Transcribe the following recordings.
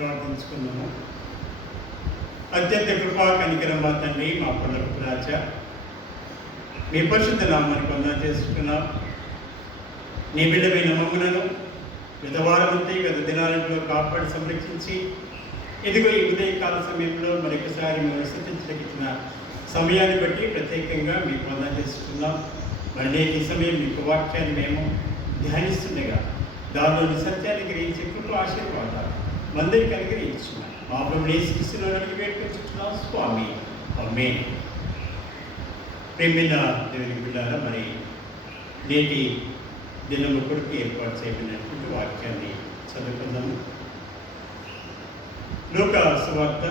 ప్రార్థించుకున్నాము. అత్యంత కృపా కనికరం మా తండ్రి, మా పల్లపు రాజా, మీ పరిశుద్ధ నామాన్ని పొందా చేసుకున్నాం. నీ బిడ్డమైన మమ్మలను గత వారమంతా గత దినాలలో కాపాడి సంరక్షించి ఇదిగో ఈ ఉదయకాల సమయంలో మరొకసారి మేము విసర్జించడానికి ఇచ్చిన సమయాన్ని బట్టి ప్రత్యేకంగా మీకు పొందా చేసుకున్నాం. మరి నేటి సమయం మీకు వాక్యాన్ని మేము ధ్యానిస్తుండగా దానిలోని సత్యాన్ని గ్రహించే కృప ఆశీర్వాదాలు మందరికి అనుగ్రహించున్నాం. మా ప్రభువు యేసుక్రీస్తులో అడిగి వేడుకొంచున్నాం స్వామి, ఆమేన్. ప్రేమైన దేవుని బిడ్డలారా, మరి నేటి దినము కొరకు ఏర్పాటు చేయబడినటువంటి వాక్యాన్ని చదువుకుందాము. లూకా సువార్త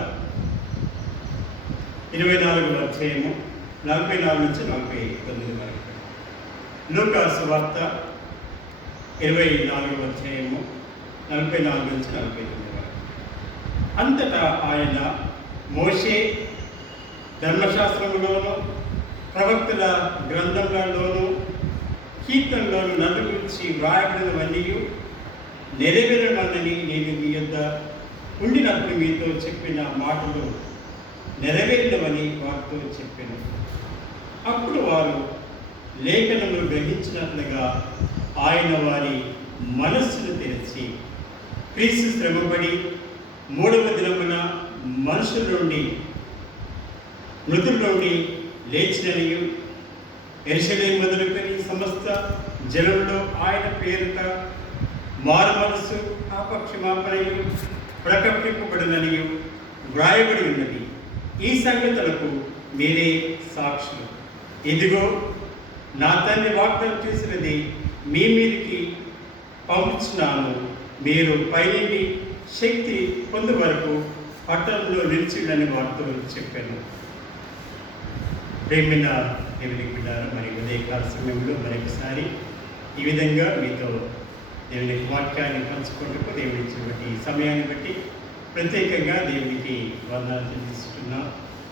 24వ అధ్యాయము 44 నుంచి 49 వరకు. లూకా సువార్త 24వ అధ్యాయము 44 నుంచి 49 వరకు. అంతటా ఆయన మోషే ధర్మశాస్త్రములోను ప్రవక్తల గ్రంథములలోను కీర్తనలోను నన్ను గురించి వ్రాయబడినవన్నీ నెరవేరమని నేను మీ యొద్ద ఉండినప్పుడు మీతో చెప్పిన మాటలు నెరవేరినవని వారితో చెప్పాను. అప్పుడు వారు లేఖనములు గ్రహించినట్లుగా ఆయన వారి మనస్సును తెరిచి క్రీస్తు శ్రమపడి 3వ దినమున మనుషుల నుండి మృతుల నుండి లేచిననియు యెరూషలేము మొదలుకొని సమస్త జనంలో ఆయన పేరుట మారు మనస్సు పాపక్షమాపణయు ప్రకటింపబడిననియు వ్రాయబడి ఉన్నది. ఈ సంగతులకు మీరే సాక్షులు. ఇదిగో నా తండ్రి వాగ్దానం చేసినది మీ మీదకి పంపుచున్నాను. మీరు పైనుండి శక్తి పొందు వరకు పట్టణంలో నిలిచిండని వారితో చెప్పాను. ప్రేమైన దేవుని బిడ్డలారా, మరి ఉదయకాల సమయంలో మరొకసారి ఈ విధంగా మీతో దేవుని వాక్యాన్ని పంచుకుంటూ దేవుని ఇచ్చినటువంటి సమయాన్ని బట్టి ప్రత్యేకంగా దేవునికి వందనాలు చెల్లిస్తున్నాం.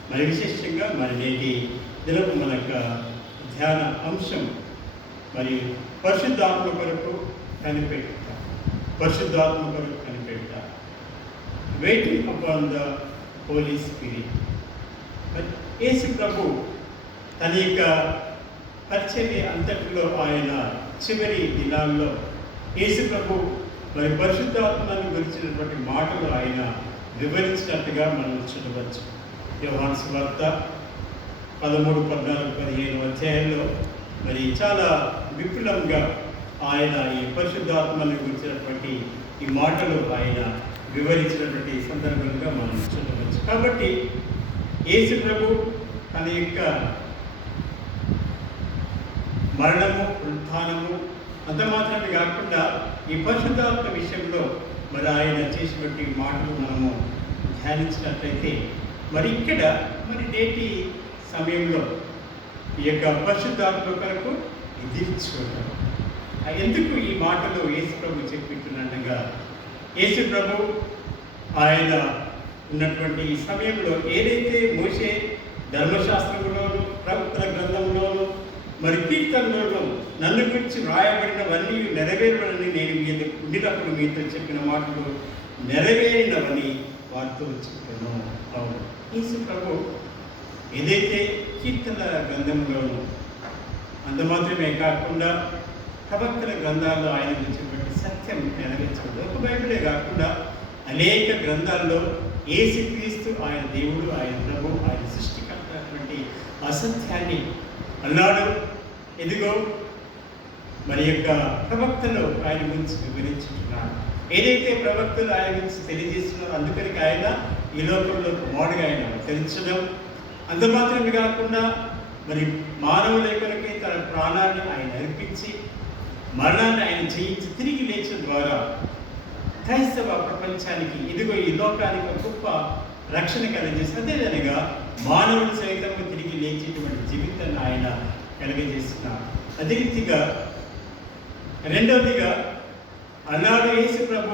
మరి విశేషంగా మరి నేటి దినపు మన యొక్క ధ్యాన అంశం మరి పరిశుద్ధాత్మ కొరకు కనిపెట్ట, పరిశుద్ధాత్మ కొరకు కనిపెట్ట, waiting upon the holy spirit. యేసు ప్రభు తన యొక్క పరిచర్య అంతటిలో ఆయన చివరి దినాల్లో యేసు ప్రభు మరి పరిశుద్ధాత్మను గురించినటువంటి మాటలు ఆయన వివరించినట్టుగా మనం చూడవచ్చు. యోహాను సువార్త 13, 14, 15 అధ్యాయంలో మరి చాలా విపులంగా ఆయన ఈ పరిశుద్ధాత్మను గురించినటువంటి ఈ మాటలు ఆయన వివరించినటువంటి సందర్భంగా మనం చూడవచ్చు. కాబట్టి యేసు ప్రభు తన యొక్క మరణము, ఉత్థానము అంత మాత్రమే కాకుండా ఈ పరిశుద్ధాత్మ విషయంలో మరి ఆయన చేసినటువంటి మాటలు మనము ధ్యానించినట్లయితే మరి ఇక్కడ మరి నేటి సమయంలో ఈ యొక్క పరిశుద్ధాత్మ కొరకు ఎదురు చూడటం. ఎందుకు ఈ మాటలు యేసు ప్రభు చెప్పింటున్నట్టుగా యేసు ప్రభు ఆయన ఉన్నటువంటి ఈ సమయంలో ఏదైతే మోషే ధర్మశాస్త్రంలోను ప్రవక్తల గ్రంథంలోను మరి కీర్తనలోను నన్ను గురించి వ్రాయబడినవన్నీ నెరవేరవని నేను మీద ఉండినప్పుడు మీతో చెప్పిన మాటలు నెరవేరినవని వారితో చెప్పాను. అవును, యేసు ప్రభు ఏదైతే కీర్తన గ్రంథంలోను అంత మాత్రమే కాకుండా ప్రవక్తల గ్రంథాల్లో ఆయన గురించినటువంటి సత్యం నెరవేర్చబడి ఒక బైబిలే కాకుండా అనేక గ్రంథాల్లో యేసుక్రీస్తు ఆయన దేవుడు, ఆయన ప్రభు, ఆయన సృష్టికర్త అటువంటి అసత్యాన్ని అన్నాడు. ఇదిగో మరి యొక్క ప్రవక్తలు ఆయన గురించి వివరించుకున్నాడు. ఏదైతే ప్రవక్తలు ఆయన గురించి తెలియజేస్తున్నారో అందుకని ఆయన ఈ లోకంలో కుమారుడుగా ఆయన అవతరించడం అంత మాత్రమే కాకుండా మరి మానవుల కొరకే తన ప్రాణాన్ని ఆయన అర్పించి మరణాన్ని ఆయన జయించి తిరిగి లేచడం ద్వారా క్రైస్తవ ప్రపంచానికి ఇదిగో ఈ లోకానికి ఒక గొప్ప రక్షణ కలిగజేసి అదేవిధంగా మానవుడు సైతం తిరిగి లేచేటువంటి జీవితాన్ని ఆయన కలిగజేస్తున్నారు. అదే రీతిగా రెండవదిగా అన్నాడు యేసు ప్రభు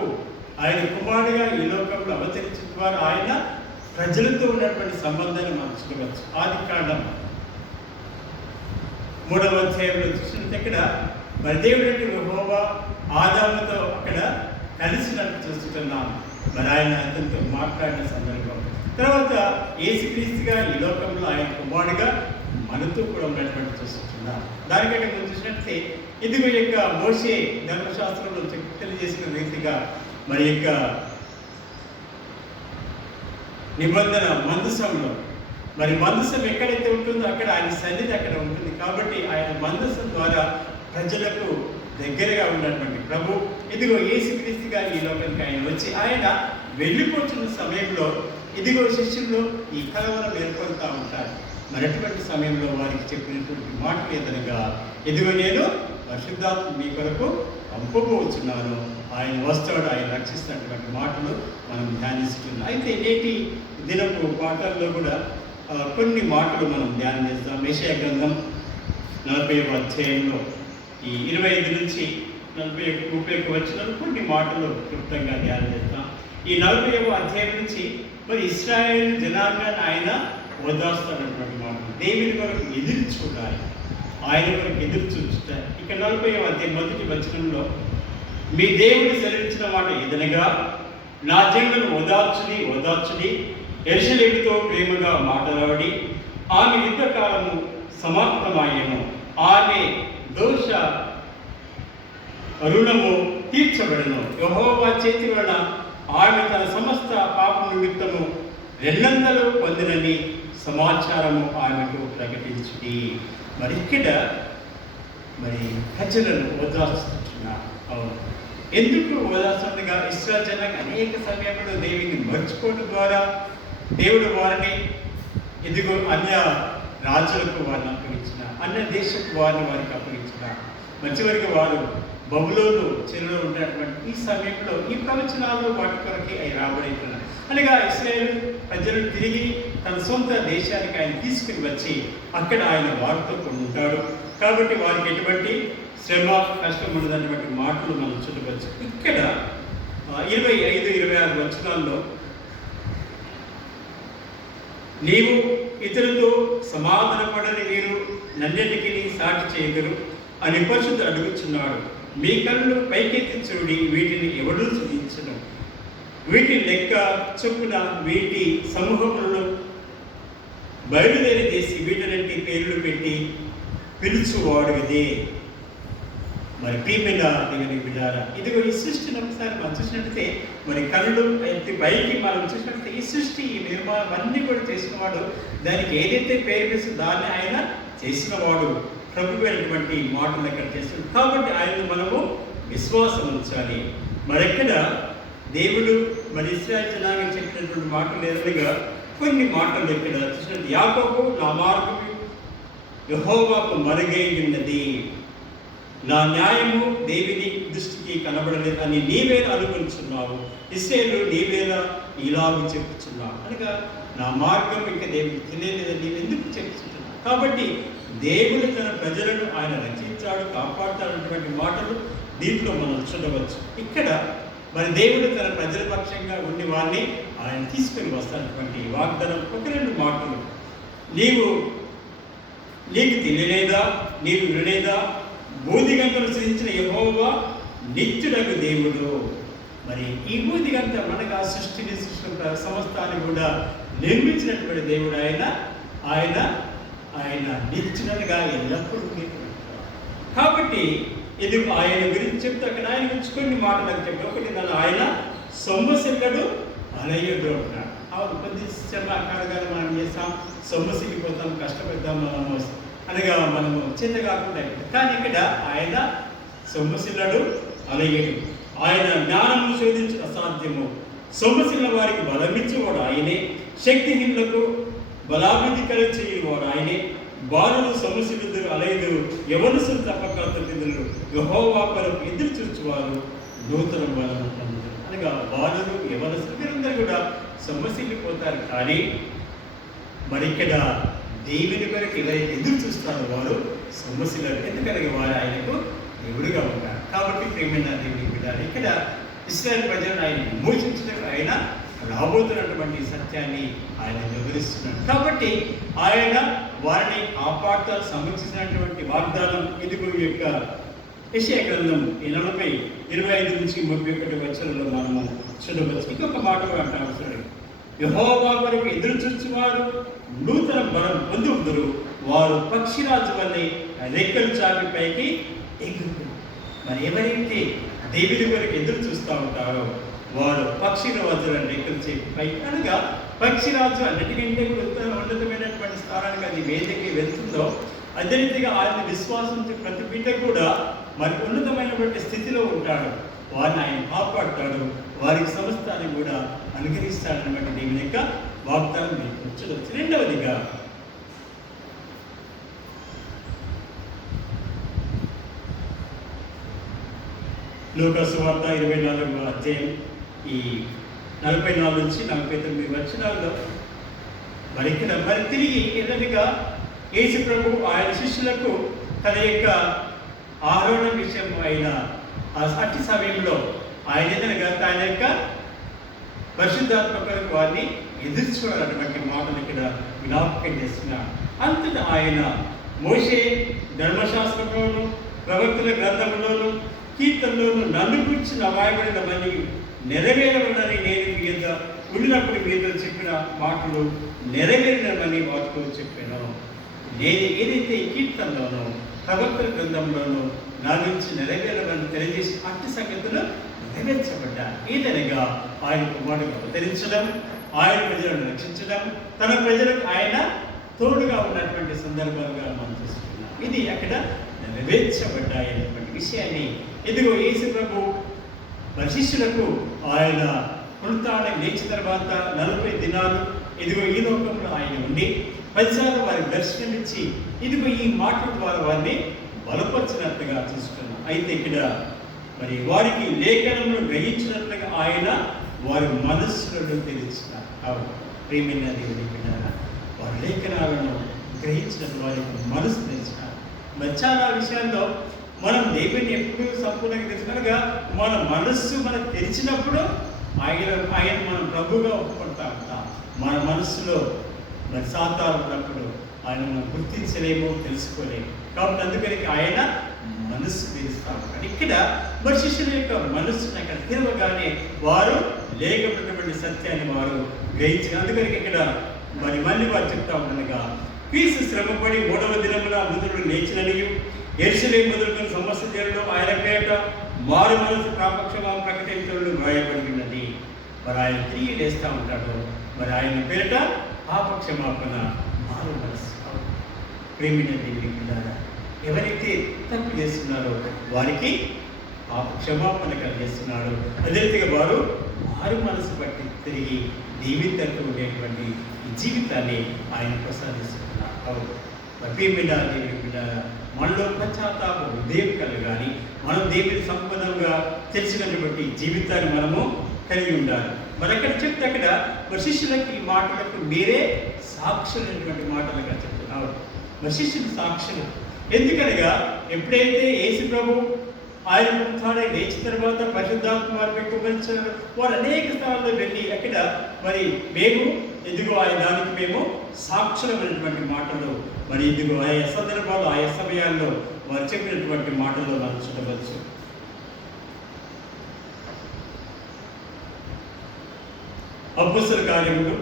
ఆయన కుమారుడిగా ఈ లోకంలో అవతరించిన ద్వారా ఆయన ప్రజలతో ఉన్నటువంటి సంబంధాన్ని మనం చూడవచ్చు. ఆదికాండం 3వ అధ్యాయంలో చూసినట్టు ఇక్కడ మరి దేవుడు యెహోవా ఆదాముతో అక్కడ కలిసినట్టు చూస్తున్నాం. మరి ఆయన అతనితో మాట్లాడిన సందర్భం, తర్వాత యేసుక్రీస్తుగా ఈ లోకంలో ఆయన కుమారుడిగా మనతో కూడా ఉన్నటువంటి చూస్తున్నాం. దానికంటే మనం చూసినట్లయితే ఇదిగో యొక్క మోషే ధర్మశాస్త్రంలో తెలియజేసిన రీతిగా మరి యొక్క నిబంధన మందసంలో, మరి మందసం ఎక్కడైతే ఉంటుందో అక్కడ ఆయన సన్నిధి అక్కడ ఉంటుంది. కాబట్టి ఆయన మందసం ద్వారా ప్రజలకు దగ్గరగా ఉన్నటువంటి ప్రభు ఇదిగో యేసుక్రీస్తుగా ఈ లోకానికి ఆయన వచ్చి ఆయన వెళ్ళిపోతున్న సమయంలో ఇదిగో శిష్యుల్లో ఈ కలవరం ఏర్పడుతూ ఉంటారు. మరి అటువంటి సమయంలో వారికి చెప్పినటువంటి మాటలు ఎదురుగా ఇదిగో నేను పరిశుద్ధాత్మ మీ కొరకు పంపబోతున్నాను, ఆయన వస్తాడు, ఆయన రక్షిస్తున్నటువంటి మాటలు మనం ధ్యానిస్తున్నాం. అయితే నేటి దినపు పాఠాల్లో కూడా కొన్ని మాటలు మనం ధ్యానం చేస్తాం. యెషయా గ్రంథం 40వ అధ్యాయంలో ఈ 25 నుంచి 30 వచ్చిన కొన్ని మాటలు క్లుప్తంగా ధ్యానం చేస్తాం. ఈ 40వ అధ్యాయం నుంచి మరి ఇశ్రాయేలు జనాంగాన్ని ఆయన ఓదార్స్తున్నటువంటి మాటలు, దేవుని కొరకు ఎదురు చూడాలి, ఆయన కొరకు ఎదురు చూస్తారు. ఇక 40వ అధ్యాయం మొదటి వచనంలో మీ దేవుడు సెలవించిన మాట ఏదనగా నా జనులను ఓదార్చుడి యెరూషలేముతో ప్రేమగా మాట్లాడి ఆమె యుద్ధకాలము సమాప్తమాయెను, ఆమె దోష రుణము తీర్చబడను, యెహోవా చేతి వలన ఆమె తన సమస్త పాప నిమిత్తము రెండంతలు పొందినని సమాచారము ఆమెకు ప్రకటించుడి. మరి ఇక్కడ మరి ప్రజలను ఓదార్చుతున్నారు. అవును, ఎందుకు ఓదార్చుగా ఇశ్రాయేలు జనాంగం అనేక సమయంలో దేవుని మర్చిపోవడం ద్వారా దేవుడు వారిని ఇదిగో అన్య రాజులకు వారిని అప్పగించిన, అన్య దేశపు వారికి అప్పగించిన, చివరికి వారు బబులోను చెరువులో ఉన్నటువంటి ఈ సమయంలో ఈ ప్రవచనాలు వాటి కొరకే అవి రాబడుతున్నారు. అనగా ఇశ్రాయేలు ప్రజలను తిరిగి తన సొంత దేశానికి ఆయన తీసుకుని వచ్చి అక్కడ ఆయన వారితో ఉంటాడు. కాబట్టి వారికి ఎటువంటి శ్రమ కష్టం ఉండదన్నటువంటి మాటలు మనం చూడవచ్చు. ఇక్కడ 25-26 వచనాల్లో నీవు ఇతరులతో సమాధానపడని మీరు నన్నెటికి సాటి చేయగలరు అని పరిశుద్ధుడు అడుగుచున్నాడు. మీ కళ్ళు పైకెత్తి చూడి వీటిని ఎవడూ చూపించను, వీటి లెక్క చొప్పున వీటి సమూహములను బయలుదేరి చేసి వీటినంటి పేర్లు పెట్టి పిలుచువాడు ఇదే. మరి ప్రియమైన దేవుని బిడ్డలారా, ఇదిగో ఈ సృష్టిని ఒకసారి మనం చూసినట్లయితే మరి కళ్ళు ఎత్తి పైకి మనం చూసినట్లయితే ఈ సృష్టి ఈ నిర్మాణం అన్నీ కూడా చేసినవాడు, దానికి ఏదైతే పేరు వేసి దాన్ని ఆయన చేసినవాడు ప్రభుత్వమైనటువంటి మాటలు ఎక్కడ చేస్తుంది. కాబట్టి ఆయనను మనము విశ్వాసం ఉంచాలి. మరెక్కడ దేవుడు మరి ఇశ్రాయేలు జనాంగం చెప్పినటువంటి మాటలు ఎదురుగా కొన్ని మాటలు ఇక్కడ చూసినట్టు యాకోబు నా మార్గము యెహోవాకు మరుగై ఉన్నది, నా న్యాయము దేవుని దృష్టికి కనబడలేదు అని నీవేలా అనుకుంటున్నావు, ఇశ్రాయేలు నీవేలా ఇలాగూ చెప్పుచున్నావు. అనగా నా మార్గం ఇంకా దేవుడికి తెలియలేదని నీవు ఎందుకు చెప్పుచున్నావు. కాబట్టి దేవుడు తన ప్రజలను ఆయన రక్షించాడు, కాపాడుతాడన్నటువంటి మాటలు దీంట్లో మనం చూడవచ్చు. ఇక్కడ మరి దేవుడు తన ప్రజల పక్షంగా ఉండి వారిని ఆయన తీసుకుని వస్తున్నటువంటి వాగ్దానం 1-2 మాటలు. నీకు తెలియలేదా, నీకు వినలేదా, భూదిగంతను సృష్టించిన యెహోవా నిత్యుడగు దేవుడు. మరి ఈ భూదిగంత మనకు ఆ సృష్టిని సమస్తాన్ని కూడా నిర్మించినటువంటి దేవుడు ఆయన నిత్యుడగా ఎల్లప్పుడూ. కాబట్టి ఇది ఆయన గురించి చెప్తే అక్కడ ఆయన గురించి కొన్ని మాటలు చెప్పి ఒకటి ఆయన సొమ్మసిల్లడు అలయ్యడు అంటాడు. అవును, కొద్ది శ్రమకాలుగా మనం చేస్తాం, సొమ్మసిల్లిపోతాం, కష్టపడతాం, మనము అనగా మనము చేత కాకుండా. కానీ ఇక్కడ ఆయన సొమ్మసిల్లడు అలయ్యడు, ఆయన జ్ఞానము శోధించు అసాధ్యము, సొమ్మసిల్ల వారికి బలమిచ్చేవాడు ఆయనే, శక్తిహీనులకు బలాభివృద్ధి కలిగించేవాడు ఆయనే, బాలులు సొమ్మసిల్లుదురు అలయ్యుదురు, యవనసులు తప్పకలు యెహోవా కొరకు ఎదురు చూచువారు నూతన బలము పొందుతారు. అనగా బాలులు యవనసులు వీరందరూ కూడా సొమ్మసిల్లిపోతారు. కానీ మరి ఇక్కడ దేవుని కొరకు ఎవరైతే ఎదురు చూస్తారో వారు సొమ్మసిల్లరు, ఎందుకనగా వారు ఆయనకు దేవుడిగా ఉంటారు. కాబట్టి ప్రియమైన దేవుని బిడ్డలు, ఇక్కడ ఇశ్రాయేలు ప్రజలను ఆయన విమోచించడానికి ఆయన రాబోతున్నటువంటి సత్యాన్ని ఆయన వివరిస్తున్నాడు. కాబట్టి ఆయన వారిని కాపాడుతూ సంరక్షించినటువంటి వాగ్దానం ఇదిగో ఈ యొక్క యెషయా గ్రంథం 25 నుంచి 31 వచనంలో మనము చూడవచ్చు. ఇంకొక మాట అంట అవసరం, యెహోవా కొరకు ఎదురు చూచువారు నూతన బలం పొందుదురు, వారు పక్షిరాజు వల్లే రెక్కలు చాపి పైకి ఎగురుతారు. మరి ఎవరైతే దేవుని కొరకు ఎదురు చూస్తూ ఉంటారో వారు పక్షిరాజు రెక్కలు చేపి పైకి, అనగా పక్షిరాజు అన్నిటికంటే కూడా ఉన్నతమైనటువంటి స్థానానికి అది వేదికకి వెళ్తుందో అదే రీతిగా ఆయన విశ్వాసంతో ప్రతి బిడ్డ కూడా మరి ఉన్నతమైనటువంటి స్థితిలో ఉంటాడు. వారిని ఆయన కాపాడుతాడు, వారికి సమస్తాన్ని కూడా అనుగ్రహిస్తాడన్నమాట దేవుని యొక్క వాగ్దానం మీకు చూడవచ్చు. రెండవదిగా లూకా సువార్త 24వ అధ్యాయం ఈ 44 నుంచి 49 వచనాల్లో మరి ఇక్కడ మరి తిరిగి ఎన్నదిగా యేసు ప్రభు ఆయన శిష్యులకు తన యొక్క ఆరోహణ విషయం అయిన అట్టి సమయంలో ఆయన ఎదురుగా తన యొక్క పరిశుద్ధాత్మక వారిని ఎదుర్చుకోవాలన్నటువంటి మాటలు ఇక్కడ జ్ఞాపకం చేస్తున్నారు. అంతటా ఆయన మోషే ధర్మశాస్త్రంలోను ప్రవక్తల గ్రంథంలోను కీర్తనలోను నన్ను గురించి వాయబడిన మని నెరవేరవలని నేను మీ యొక్క ఉండినప్పుడు మీద చెప్పిన మాటలు నెరవేరినమని వాటితో చెప్పాను. నేను ఏదైతే కీర్తనలోనో ప్రవక్తల గ్రంథంలోనూ నా నుంచి నెరవేరమని తెలియజేసి అట్టి సంగతులు నెరవేర్చబడ్డా. ఏదనగా ఆయన కుమారుడుగా అవతరించడం, ఆయన ప్రజలను రక్షించడం, తన ప్రజలకు ఆయన తోడుగా ఉన్నటువంటి సందర్భాలుగా మనం చూస్తున్నాం. ఇది అక్కడ నెరవేర్చబడ్డాయన్నటువంటి విషయాన్ని ఇదిగో యేసు ప్రభు మరి శిష్యులకు ఆయన పునరుత్థానం లేచిన తర్వాత 40 దినాలు ఇదిగో ఈ లోకంలో ఆయన ఉండి 10 సార్లు వారికి దర్శనమిచ్చి ఇదిగో ఈ మాటల ద్వారా వారిని బలపరిచినట్టుగా చూస్తున్నాం. అయితే ఇక్కడ మరి వారికి లేఖనంలో గ్రహించినట్లుగా ఆయన వారి మనస్సులను తెలిసినారు. అవును ప్రేమైన దేవుని బిడ్డలారా, వారి లేఖనాలను గ్రహించినట్టు వారి మనసు తెలిసినారు. మరి చాలా విషయాల్లో మనం దేవుని ఎప్పుడు సంపూర్ణంగా తెలుసుకనగా మన మనస్సు మనకు తెలిసినప్పుడు ఆయన మనం ప్రభువుగా ఒప్పుకుంటా ఉంటాం. మన మనస్సులో మరి సాతాను ఉన్నప్పుడు ఆయన మనం గుర్తించలేము, తెలుసుకోలేము. కాబట్టి అందుకని ఆయన మనస్సు తెలుస్తూ ఉంటాడు. ఇక్కడ మరి శిష్యుల యొక్క మనస్సును అక్కడ తెరవగానే వారు లేకపోయినటువంటి సత్యాన్ని వారు గ్రహించారు. అందుకని ఇక్కడ మరి మళ్ళీ వారు చెప్తా ఉండగా క్రీస్తు శ్రమపడి 3వ దినమున మృతుడు లేచిననియు యెరూషలేము మొదలుకొని సమస్త జనులు ఆయన పేట మారు మనసు ప్రాపక్షమా ప్రకటించడం వ్రాయబడి ఉన్నది. మరి ఆయన తిరిగి లేస్తూ ఉంటాడు. మరి ఆయన పేట పాపక్షమాపణ మారు మనసు. ప్రేమిన దేవుని బిడ్డలారా, ఎవరైతే తప్పు చేస్తున్నారో వారికి పాప క్షమాపణ కలిగిస్తున్నాడు. అదే రీతిగా వారు మారు మనసు బట్టి తిరిగి దీవితంతో ఉండేటువంటి జీవితాన్ని ఆయన ప్రసాదిస్తున్నారు. ప్రేమిన దేవుని బిడ్డలారా, మనలో పశ్చాత్తాప హృదయం కలగాలి. మనం దేవుని సంపూర్ణంగా తెలిసినటువంటి జీవితాన్ని మనము కలిగి ఉండాలి. మరి అక్కడ చెప్తే అక్కడ మరి శిష్యులకి ఈ మాటలకు మీరే సాక్షులైనటువంటి మాటలుగా చెప్తున్నారు. మరి శిష్యులు సాక్షులు ఎందుకనగా ఎప్పుడైతే యేసు ప్రభు ఆయన పునరుత్థానం లేచిన తర్వాత పరిశుద్ధాత్మ వారిపై కుమరించారు. వారు అనేక స్థానాల్లో వెళ్ళి అక్కడ మరి మేము ఇదిగో ఆయన దానికి మేము సాక్షులమైనటువంటి మాటలు మరి ఇదిగో ఆయా సందర్భాలు ఆయా సమయాల్లో వారు చెప్పినటువంటి మాటల్లో మనం చూడవచ్చు. అపోస్తల కార్యములు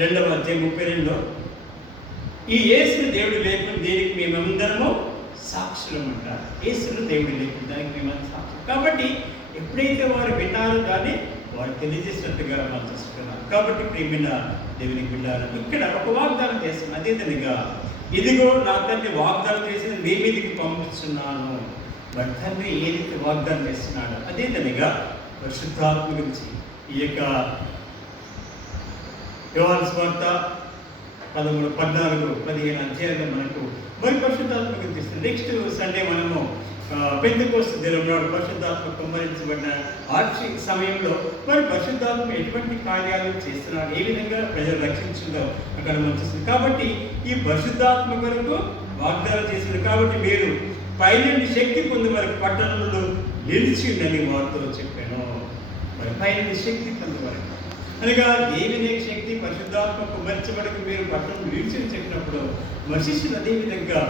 2వ అధ్యాయం 32లో ఈ యేసును దేవుడు లేకుండా దేనికి మేమందరము సాక్షులం అంటారు. యేసును దేవుడు లేకుండా దానికి మేమందరం సాక్షులం. కాబట్టి ఎప్పుడైతే వారు విన్నారో దాన్ని వారు తెలియజేసినట్టుగా మనం చూస్తున్నాం. కాబట్టి ప్రేమిన దేవుని బిడ్డలు ఇక్కడ ఒక వాగ్దానం చేస్తున్నాం. అదేవిధంగా ఇదిగో నా తండ్రి వాగ్దానం చేసిన మీ మీదకి పంపిస్తున్నాను. మరి తండ్రి ఏదైతే వాగ్దానం చేస్తున్నాడో అదేవిధంగా పరిశుద్ధాత్మ గురించి ఈ యొక్క యోహాను సువార్త 13, 14, 15 అధ్యాయాలు మనకు మరి పరిశుద్ధాత్మ గురించి ఇస్తుంది. నెక్స్ట్ సండే మనము పెంతెకోస్తు దినం నాడు పరిశుద్ధాత్మ కుమ్మరించబడిన ఆర్చి సమయంలో మరి పరిశుద్ధాత్మ ఎటువంటి కార్యాలు చేస్తున్నాడు, ఏ విధంగా ప్రజలు రక్షించిందో అక్కడ మనం చూస్తుంది. కాబట్టి ఈ పరిశుద్ధాత్మ కొరకు వాగ్దానం చేసింది. కాబట్టి మీరు పైనుండి శక్తి పొంది మరి పట్టణంలో నిలిచి ఉందని వారితో చెప్పాను. మరి పైనుండి శక్తి పొంది వరకు అనగా దేవుని శక్తి పరిశుద్ధాత్మ కుమ్మరించబడకు మీరు పట్టణం నిలిచి చెప్పినప్పుడు మరి శిష్యులు అదేవిధంగా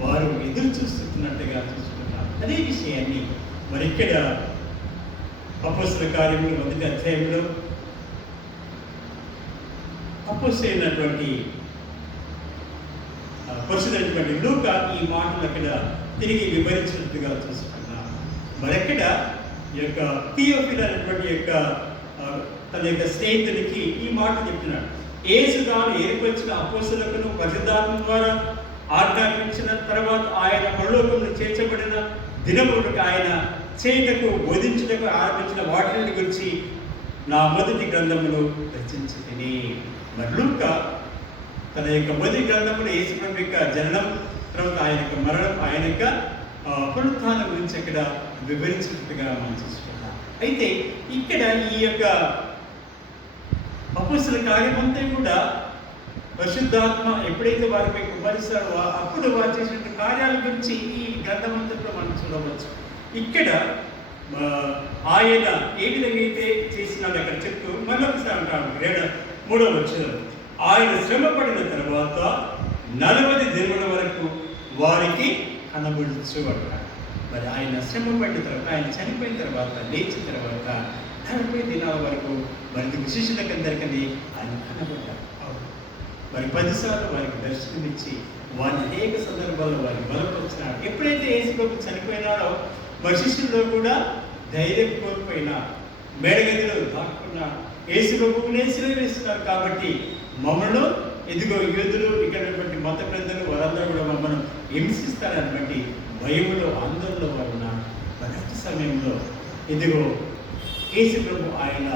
వారు ఎదురు చూస్తున్నట్టుగా చూస్తున్నారు. అదే విషయాన్ని మరి ఇక్కడ అపోస్తల కార్యములు 1వ అధ్యాయంలో అపోస్తలుడైనటువంటి పరిశుద్ధుడైనటువంటి లూకా ఈ మాటలు అక్కడ తిరిగి వివరించినట్టుగా చూసుకున్నాం. మరెక్కడ ఈ యొక్క థియోఫిల్ అనేటువంటి యొక్క తన యొక్క స్నేహితుడికి ఈ మాట చెప్తున్నాడు. యేసు తాను ఏర్పరిచిన అపోస్తలులను పరిశుద్ధాత్మ ద్వారా ఆజ్ఞాపించిన తర్వాత ఆయన పరలోకములో చేర్చబడిన దినములకు ఆయన చేయటకు బోధించటకు ఆరంభించిన వాటిని గురించి నా మొదటి గ్రంథములో రచించుకుని. మరి లూకా తన యొక్క మొదటి గ్రంథంలో యేసు ప్రభు యొక్క జననం, తర్వాత ఆయన యొక్క మరణం, ఆయన యొక్క పునరుత్థానం గురించి అక్కడ వివరించినట్టుగా మనం చూసుకుంటాం. అయితే ఇక్కడ ఈ యొక్క అపోస్తల కార్యమంతా కూడా పరిశుద్ధాత్మ ఎప్పుడైతే వారిపై కుమ్మరిస్తారో అప్పుడు వారు చేసినటువంటి కార్యాల గురించి ఈ గ్రంథమంతట్లో మనం చూడవచ్చు. ఇక్కడ ఆయన ఏ విధంగా అయితే చేసినాడు అక్కడ చెప్తూ మరొకసారి అంటాడు 3వ వచనం, ఆయన శ్రమ పడిన తర్వాత 40 దినముల వరకు వారికి కనబడుచు అంటాడు. మరి ఆయన శ్రమ పడిన తర్వాత, ఆయన చనిపోయిన తర్వాత, లేచిన తర్వాత 40 దినాల వరకు మరి శిష్యులకందరికీ ఆయన కనబడ్డారు. మరి 10 సార్లు వారికి దర్శనమిచ్చి వారిని అనేక సందర్భాల్లో వారికి బలపరిచినాడు. ఎప్పుడైతే యేసు ప్రభు చనిపోయినాడో మరి శిష్యుల్లో కూడా ధైర్యం కోల్పోయినా మేడగదిలో దాక్కున్న యేసు ప్రభువునే సిలువేస్తున్నారు. కాబట్టి మమ్మల్ని ఇదిగో యూదులు, ఇక్కడ మత పెద్దలు వారందరూ కూడా మమ్మల్ని హింసిస్తారన్నటువంటి భయములో అందరిలో వారు ఉన్నారు. మరి సమయంలో ఇదిగో యేసు ప్రభు ఆయన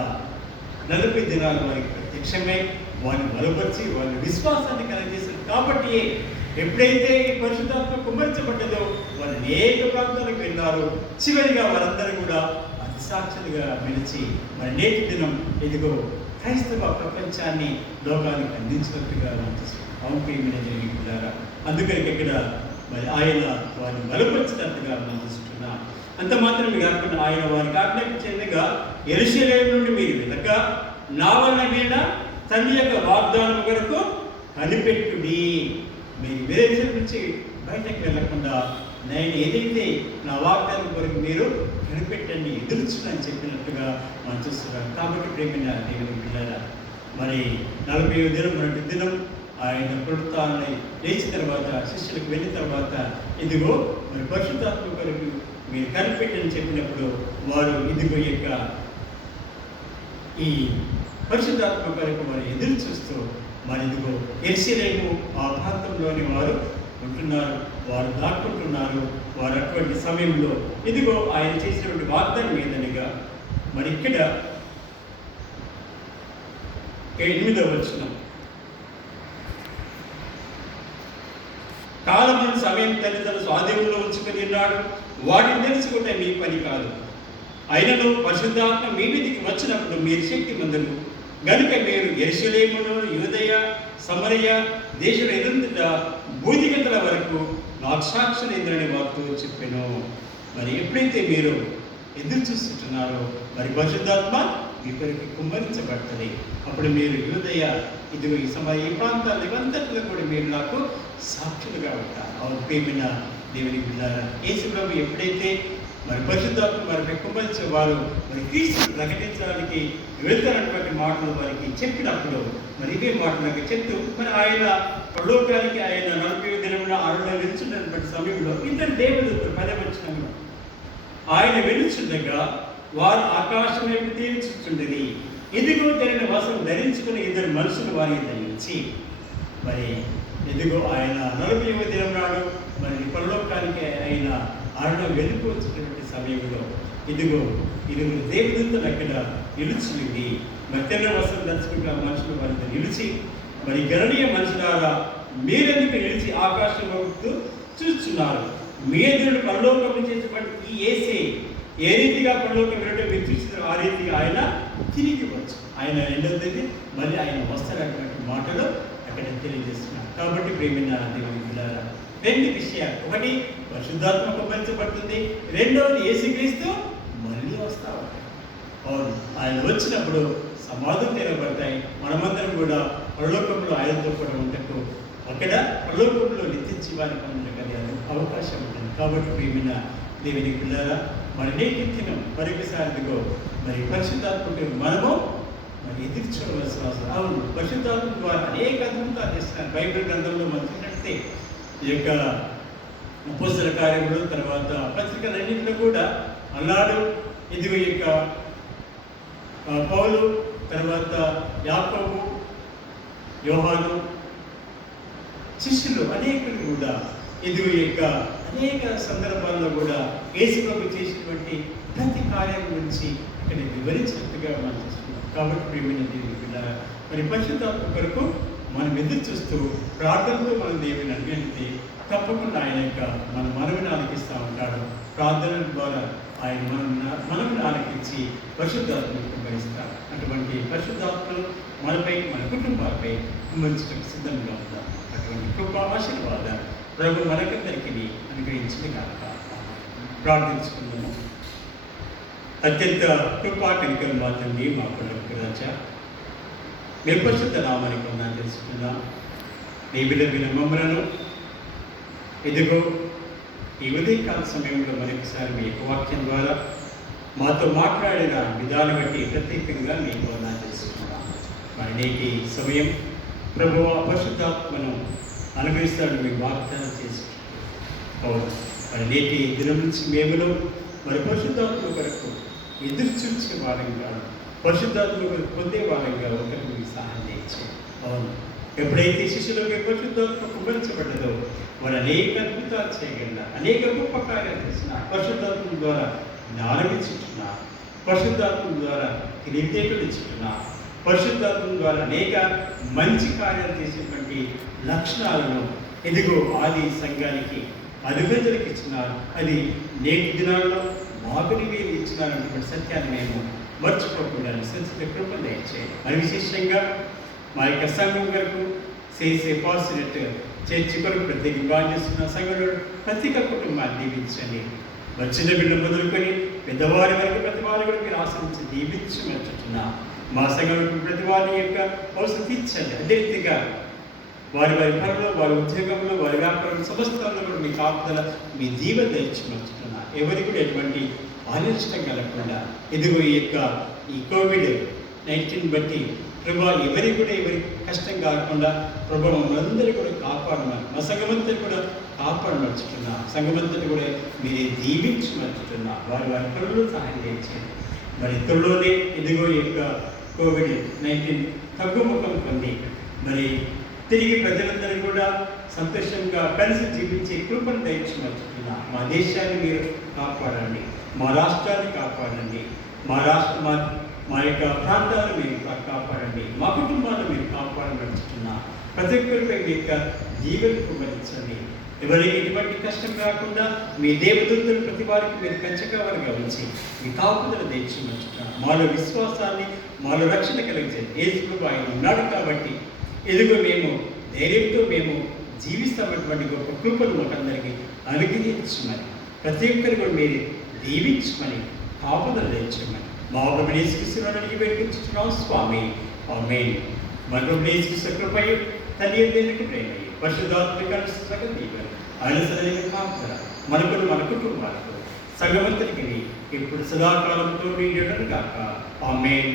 40 దినాలు వారికి ప్రత్యక్షమై వారిని బలపరిచి వారి విశ్వాసాన్ని కలగజేశారు. కాబట్టి ఎప్పుడైతే ఈ పరిశుద్ధాత్మ కుమ్మరించబడ్డదో వారు అనేక ప్రాంతాలకు వెళ్ళారు. చివరిగా వారందరూ కూడా అతిసాక్షులుగా నిలిచి మరి నేటి దినం ఇదిగో క్రైస్తవ ప్రపంచాన్ని లోకానికి అందించినట్టుగా అవును. అందుకని ఇక్కడ మరి ఆయన వారిని బలపరిచినట్టుగా మనం చూస్తున్నాం. అంత మాత్రమే కాకుండా ఆయన వారికి ఆజ్ఞాపించేందుగా యెరూషలేము నుండి మీరు వెళ్ళక నా వలన మీద తండ్రి యొక్క వాగ్దానం కొరకు కనిపెట్టుడి. మీరు వేరే నుంచి బయటకు వెళ్ళకుండా నేను ఏదైతే నా వాగ్దానం కొరకు మీరు కనిపెట్టండి, ఎదుర్చునని చెప్పినట్టుగా మనం చూస్తున్నాం. కాబట్టి ప్రేమైన దేవుని పిల్లల మరి 40వ దినం మొదటి దినం ఆయన పునరుత్థానాన్ని లేచిన తర్వాత శిష్యులకు వెళ్ళిన తర్వాత ఇదిగో మరి పరిశుద్ధాత్మ కొరకు మీరు కనిపెట్టని చెప్పినప్పుడు వారు ఇదిగో యొక్క ఈ పరిశుద్ధాత్మ కొరకు వారు ఎదురు చూస్తూ మరి ఇదిగో యెరూషలేము ఆ ప్రాంతంలోని వారు ఉంటున్నారు, వారు దాక్కుంటున్నారు. వారు అటువంటి సమయంలో ఇదిగో ఆయన చేసినటువంటి వాగ్దానం ఏదనగా మరి ఇక్కడ 8వ వచనం, కాలమును సమయం తన స్వాధీనంలో ఉంచుకొని ఉన్నాడు, వాటిని తెలుసుకుంటే మీ పని కాదు. అయినను పరిశుద్ధాత్మ మీ మీదికి వచ్చినప్పుడు మీరు శక్తి పొందరు గనుక మీరు యెరూషలేమును, యూదయ, సమరయ దేశం ఎదుట భూదిగంతల వరకు నాకు సాక్షులైందని వారితో చెప్పాను. మరి ఎప్పుడైతే మీరు ఎదురు చూస్తుంటున్నారో మరి పరిశుద్ధాత్మ మీ కొరకు కుమ్మరించబడుతుంది. అప్పుడు మీరు యూదయ ఇదిగో ఈ సమయ ఈ ప్రాంతాలు ఇవంతట్లో కూడా మీరు నాకు సాక్షులుగా ఉంటారు. అవును ప్రేమైన దేవుని బిడ్డలారా, యేసు ప్రభు ఎప్పుడైతే మరి పరిశుద్ధాత్మ మరి కుమ్మరించే వారు మరి క్రీస్తును ప్రకటించడానికి వెళ్తారన్నటువంటి మాటలు వారికి చెప్పినప్పుడు మరి ఇవే మాటలకు చెప్తూ మరి ఆయన పరలోకానికి ఆయన 40వ దినంలో ఆరులో వెళ్తున్నటువంటి సమయంలో ఇద్దరు దేవుడు పర్యవచనంలో ఆయన వెలుచుండగా వారు ఆకాశం వైపు తీర్చుచుండేది. ఎదుగో జరిగిన వస్త్రం ధరించుకుని ఇద్దరు మనుషులు వారి ధరించి మరి ఎదుగో ఆయన 40వ దినం నాడు మరి పరలోకానికి ఆయన ఆరులో వెళ్ళిపోతున్నటువంటి సమయంలో ఇదిగో 2 దేవదూతలు అక్కడ నిలిచింది. మరి తెల్ల వస్త్రం ధరించుకుంటే మనుషులు వారితో నిలిచి మరి గణనీయ మనుషులారా మీరెందుకు నిలిచి ఆకాశం వైపు చూస్తున్నారు? మీ ఎదురు పరలోకం చేసేటువంటి ఈ యేసే ఏ రీతిగా పరలోకం వెళ్ళడం మీరు చూస్తున్నారు ఆ రీతిగా ఆయన తిరిగి వచ్చు. ఆయన రెండవది మళ్ళీ ఆయన వస్తారన్నటువంటి మాటలు అక్కడ తెలియజేస్తున్నారు. కాబట్టి ప్రేమైన దేవుని పిల్లలారా 2 విషయాలు, ఒకటి పరిశుద్ధాత్మ కుమ్మరించబడుతుంది, రెండవది యేసుక్రీస్తు మళ్ళీ వస్తా ఉంటాడు. అవును, ఆయన వచ్చినప్పుడు సమాధులు తెరబడతాయి. మనమందరం కూడా పరలోకంలో ఆయనతో కూడా ఉండకు అక్కడ పరలోకంలో నిత్య జీవాన్ని పొందడానికి అవకాశం ఉంటుంది. కాబట్టి ప్రేమైన దేవుని పిల్లలారా మరి నేటి దినం మరొకసారిదిగో మరి పరిశుద్ధాత్మకు మనము మరి ఎదురు చూడవలసిన అవసరం. అవును, పరిశుద్ధాత్మ ద్వారా అనేక అద్భుతాలు చేస్తున్నారు. బైబిల్ గ్రంథంలో మనం చూసినట్లయితే ఈ యొక్క అపోస్తల కార్యములు, తర్వాత పత్రికలన్నింటిలో కూడా అన్నాడు ఇదిగో ఈ యొక్క పౌలు, తర్వాత యాకోబు, యోహాను శిష్యులు అనేకులు కూడా ఇదిగో ఈ యొక్క అనేక సందర్భాల్లో కూడా యేసుప్రభు చేసినటువంటి ప్రతి కార్యం గురించి ఇక్కడ వివరించినట్టుగా మనం చూస్తున్నాం. కాబట్టి ప్రియమైన దేవుని బిడ్డలారా, మరి పరిశుద్ధాత్మ కొరకు మనం ఎదురు చూస్తూ ప్రార్థనలో మనం దేవుని అడిగితే తప్పకుండా ఆయన యొక్క మన మనవిని ఆలకిస్తూ ఉంటాడు. ప్రార్థనల ద్వారా ఆయన మనల్ని ఆలకించి పరిశుద్ధాత్మను కుమ్మరిస్తాడు. అటువంటి పరిశుద్ధాత్మను మనపై, మన కుటుంబాలపై కుమ్మరించడానికి సిద్ధంగా ఉంటాం. అటువంటి కృపా ఆశీర్వాదాలు ప్రభు మనకందరికీ అనుగ్రహించింది కాక ప్రార్థించుకుందాము. అత్యంత కృపా కనికలు మాత్రమే మా కొరకు రాజా, మీ పరిశుద్ధ నామానికి ఉన్నాను తెలుసుకుందాం. నీ బిడ్డ మమ్మలను ఇదిగో ఈ ఉదయకాల సమయంలో మరొకసారి మీ యొక్క వాక్యం ద్వారా మాతో మాట్లాడిన విధానం బట్టి ప్రత్యేకంగా మీకు వందనాలు తెలుసుకుందాం. మరి నేటి సమయం ప్రభువు పరిశుద్ధాత్మను అనుగ్రహిస్తాడు మీకు వాగ్దానం చేసి మరి నేటి దినం నుంచి మేమును మరి పరిశుద్ధాత్మ కొరకు ఎదురు చూసే వారంగా, పరిశుద్ధాత్మ కొరకు పొందే వారంగా ఒకరికి మీకు సహాయం చేయించారు. అవును, ఎప్పుడైతే శిష్యులకు పరిశుద్ధాత్మ కుమ్మరించబడ్డదో వారు అనేక అద్భుతాలు చేయగలరు, అనేక గొప్ప కార్యాలు చేసిన పరిశుద్ధాత్మ ద్వారా జ్ఞానం ఇచ్చుతున్నారు, పరిశుద్ధాత్మ ద్వారా తెలివితేటలు ఇచ్చుతున్నారు, పరిశుద్ధాత్మ ద్వారా అనేక మంచి కార్యాలు చేసేటువంటి లక్షణాలను ఇదిగో ఆది సంఘానికి అధిపతులకు ఇచ్చినారు. అది నేటి దినాల్లో మాకుని మీరు ఇచ్చినారన్నటువంటి సత్యాన్ని మేము మర్చిపోకుండా సంస్కృతి కృపను దయచేయండి. మరి విశేషంగా మా యొక్క సంఘం వరకు చేసే పాసినెట్ చర్చి కొరకు ప్రత్యేకంగా చేస్తున్న సంఘంలో ప్రత్యేక కుటుంబాన్ని దీవించండి. వచ్చిన బిడ్డ మొదలుకొని పెద్దవారి వరకు ప్రతి వారి వరకు మీరు ఆశ్రమించి దీవించమనుచున్నా. మా సంఘంలో ప్రతి వారి యొక్క అవసరం తీర్చండి. అదే రీతిగా వారి వారి పనులు, వారి ఉద్యోగంలో, వారి వ్యాపారంలో, సమస్తాల్లో కూడా మీ కాపుదల, మీ జీవన దయచేమనుచున్నా. ఎవరికి కూడా ఎటువంటి అనిష్టం కలగకుండా ఇదిగో ఈ యొక్క ఈ COVID-19 బట్టి ప్రభా ఎవరికి కూడా ఎవరి కష్టం కాకుండా ప్రభా మనందరూ కూడా కాపాడమని, మా సంఘమంతా కూడా కాపాడమర్చుతున్నా. సంఘమంతటి కూడా మీరే దీవించమర్చుతున్నా. వారి వారి పనులు సహాయం చేయండి. మరి త్వరలోనే ఇదిగో ఈ యొక్క COVID-19 తగ్గుముఖం పొంది మరి తిరిగి ప్రజలందరూ కూడా సంతోషంగా కలిసి జీవించే కృపను దయచేమర్చుతున్నా. మా దేశాన్ని మీరు కాపాడండి, మా రాష్ట్రాన్ని కాపాడండి, మా యొక్క ప్రాంతాలను మీరు కాపాడండి, మా కుటుంబాలను మీరు కాపాడమర్చుతున్నా. ప్రతి ఒక్కరిపై మీ యొక్క జీవన కుమరించండి. ఎవరికి ఎటువంటి కష్టం రాకుండా మీ దేవదూతలు ప్రతి వారికి మీరు కంచకావలుగా ఉంచి మీ కాపుదల దయచేమర్చుతున్నా. మాలో విశ్వాసాన్ని, మాలో రక్షణ కలిగించండి. యేసు ఆయన ఉన్నాడు కాబట్టి ఎదుగు మేము ధైర్యంతో మేము జీవిస్తామన్నటువంటి గొప్ప కృపను మాకందరికీ అనుగ్రహించమని, ప్రతి ఒక్కరు కూడా మీరు దీవించమని, కాపుదల తెచ్చమని మా ప్రభువు యేసుక్రీస్తును అడిగి పెట్టుకుంటున్నాం స్వామి. ఆమేన్. మా ప్రభువు యేసుక్రీస్తు కృపయు తల్లి దేవునికి ప్రేమయు పరిశుద్ధాత్మిక దీవెన ఆయన సరైన కాపుదల మనకు మన కుటుంబాలకు సగవంతునికి ఇప్పుడు సదాకాలంతో గాక. ఆమేన్.